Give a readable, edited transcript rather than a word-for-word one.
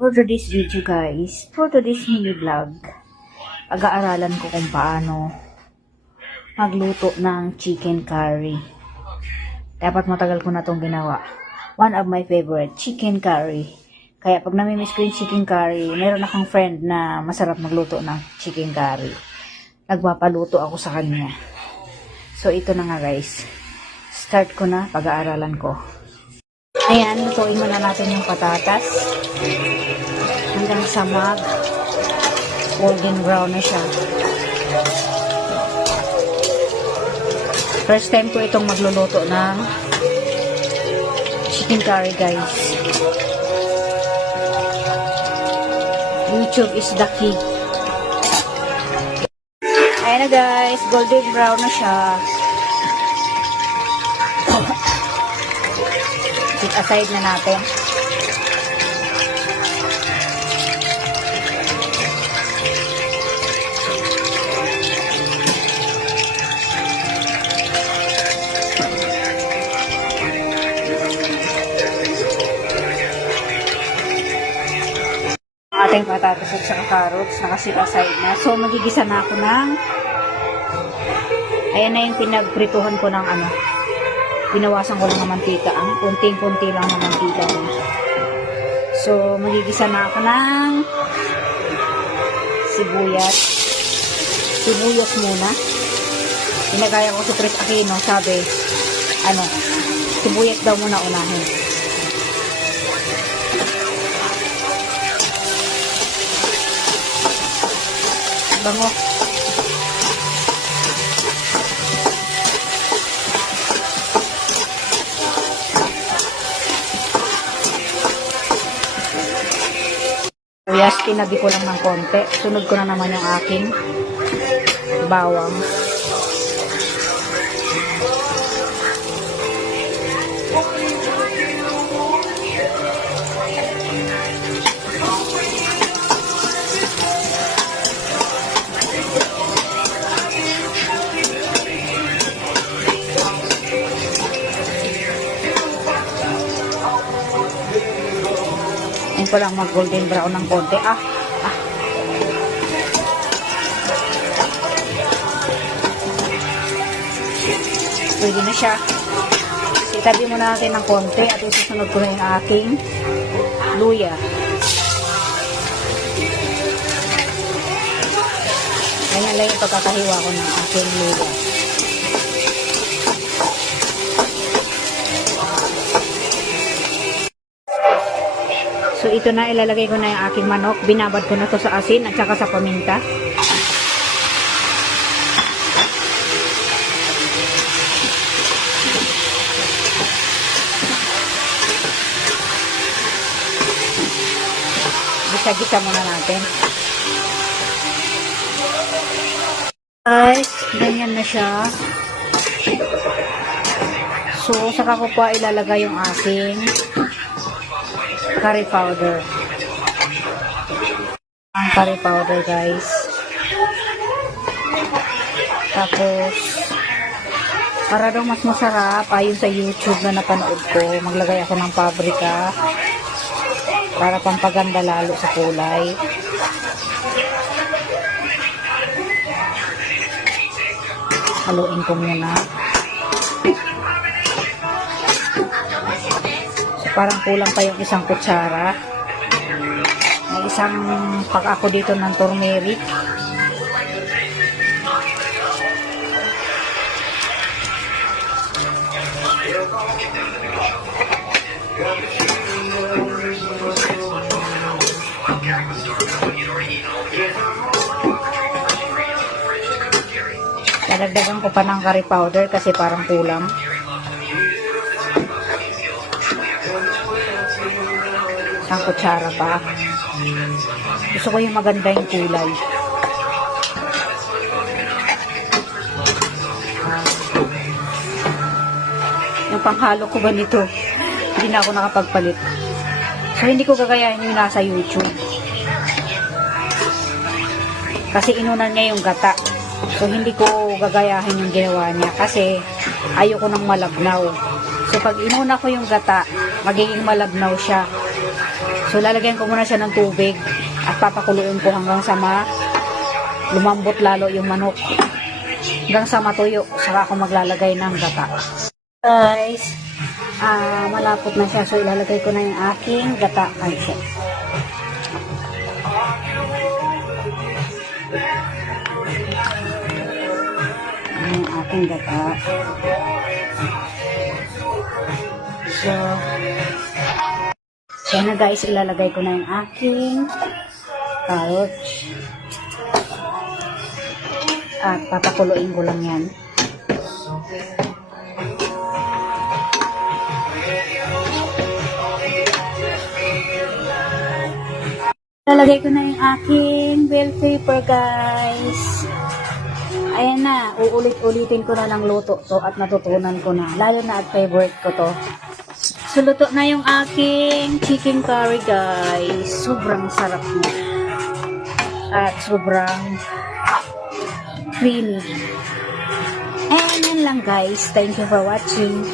For today's video guys, for today's mini vlog, pag-aaralan ko kung paano magluto ng chicken curry. Dapat matagal ko na itong ginawa. One of my favorite, chicken curry. Kaya pag namimiss ko yung chicken curry, meron akong friend na masarap magluto ng chicken curry. Nagpapaluto ako sa kanya. So ito na nga guys, start ko na pag-aaralan ko. Ayan, lutuin muna natin yung patatas hanggang sa golden brown na siya. First time ko itong magluluto ng chicken curry guys. YouTube is the key. Ayan na guys, golden brown na siya. Set aside na natin. Ating patatas at saka carrots, nakasit aside na. So, magigisa na ako ng ayan na yung pinagprituhan ko ng binawasan ko lang ng mantika. Kunting-kunti lang ng mantika. So, magigisa na ako ng sibuyas. Sibuyas muna. Pinagaya ko si Chris Aquino, sabi, sibuyas daw muna unahin. Bango. Sibuyas, tinabi ko lang ng konti. Sunod ko na naman yung aking bawang. Ko lang mag golden brown ng konti. Pwede na siya. Itabi muna natin ng konti at isusunod ko na yung aking luya. Ganyan lang yung pagkakahiwa ko ng aking luya. So, ito na, ilalagay ko na yung aking manok. Binabad ko na to sa asin at saka sa paminta. Gisa-gisa muna natin. Guys, ganyan na siya. So, saka ko pa ilalagay yung aking curry powder. Ang curry powder guys. Tapos para daw mas masarap ayon sa YouTube na napanood ko, maglagay ako ng paprika para pampaganda lalo sa kulay. Haluin ko muna. Parang kulang pa yung isang kutsara. May isang pack ako dito ng turmeric. Dadagdagan ko pa ng curry powder kasi parang kulang. Ang kutsara pa. Gusto ko yung maganda yung kulay. Yung panghalo ko ganito, hindi na ako nakapagpalit. So, hindi ko gagayahin yung nasa YouTube. Kasi inunan niya yung gata. So, hindi ko gagayahin yung ginawa niya kasi ayoko nang malabnaw. So, pag inuna ko yung gata, magiging malabnaw siya. So, lalagyan ko muna siya ng tubig at papakuluin ko hanggang sa lumambot lalo yung manok. Hanggang sa matuyo, saka ako maglalagay ng gata. Guys, malapot na siya. So, ilalagay ko na yung aking gata. Ay, siya. Yung aking gata. So na guys, ilalagay ko na yung aking carrots. At papakuluin ko lang yan. Ilalagay ko na yung aking bell pepper guys. Ayan na, uulit-ulitin ko na ng luto to at natutunan ko na. Lalo na at favorite ko to. So, luto na yung aking chicken curry, guys. Sobrang sarap niya. At sobrang creamy. And yan lang, guys. Thank you for watching.